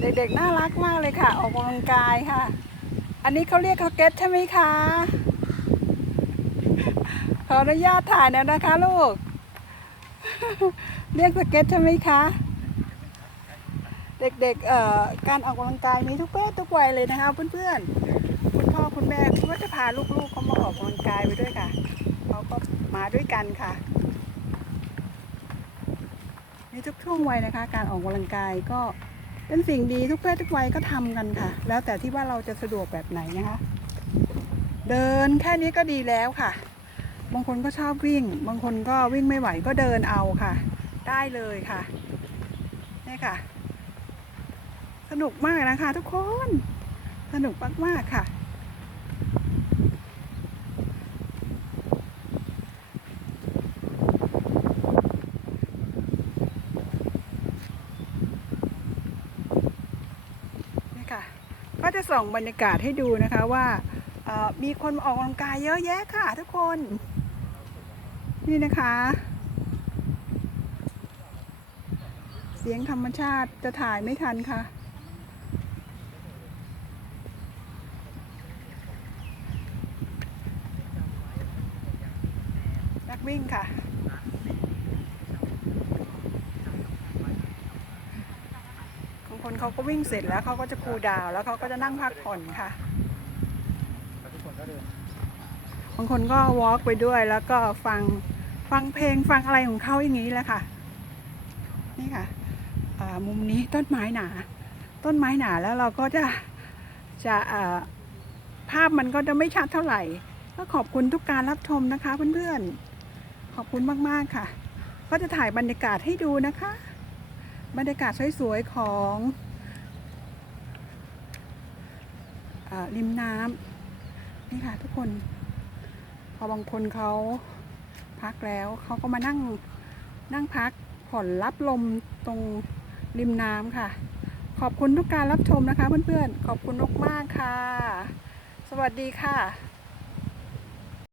เด็กๆน่ารักมากเลยค่ะ ออกกำลังกายค่ะ อันนี้เขาเรียกเขาเก็ตใช่ไหมคะ ขออนุญาตถ่ายหนะนะคะลูก เรียกสเก็ตใช่ไหมคะ เด็กๆเอ่อการออกกำลังกายมีทุกเพศทุกวัยเลยนะคะเพื่อนๆ คุณพ่อคุณแม่ก็จะพาลูกๆเขามาออกกำลังกายไปด้วยค่ะ เขาก็มาด้วยกันค่ะ ทุกช่วงวัยนะคะ การออกกำลังกายก็เป็นสิ่งดีทุกเพศทุกวัยก็ทำกันค่ะ แล้วแต่ที่ว่าเราจะสะดวกแบบไหนนะคะ เดินแค่นี้ก็ดีแล้วค่ะ บางคนก็ชอบวิ่ง บางคนก็วิ่งไม่ไหวก็เดินเอาค่ะ ได้เลยค่ะนี่ค่ะ สนุกมากนะคะ ทุกคน สนุกมากๆค่ะ นี่ค่ะ ก็จะส่องบรรยากาศให้ดูนะคะว่ามีคนมาออกกำลังกายเยอะแยะค่ะทุกคน นี่นะคะ เสียงธรรมชาติจะถ่ายไม่ทันค่ะ นักวิ่งค่ะ บาง คนเขาก็วิ่งเสร็จแล้วเขาก็จะคูลดาวน์แล้วเขาก็จะนั่งพักผ่อนค่ะ บางคนก็วอล์กไปด้วยแล้วก็ฟังฟังเพลงฟังอะไรของเขาอย่างนี้แหละค่ะ นี่ค่ะอ่ามุมนี้ต้นไม้หนา ต้นไม้หนาแล้วเราก็จะจะอ่าภาพมันก็จะไม่ชัดเท่าไหร่ ก็ขอบคุณทุกการรับชมนะคะเพื่อนๆ ขอบคุณมากๆค่ะ ก็จะถ่ายบรรยากาศให้ดูนะคะ บรรยากาศสวยๆของอริมน้ำนี่ค่ะทุกคน พอบางคนเขาพักแล้วเขาก็มานั่งนั่งพักผ่อนรับลมตรงริมน้ำค่ะ ขอบคุณทุกการรับชมนะคะเพื่อนๆ ขอบคุณมากๆค่ะ สวัสดีค่ะ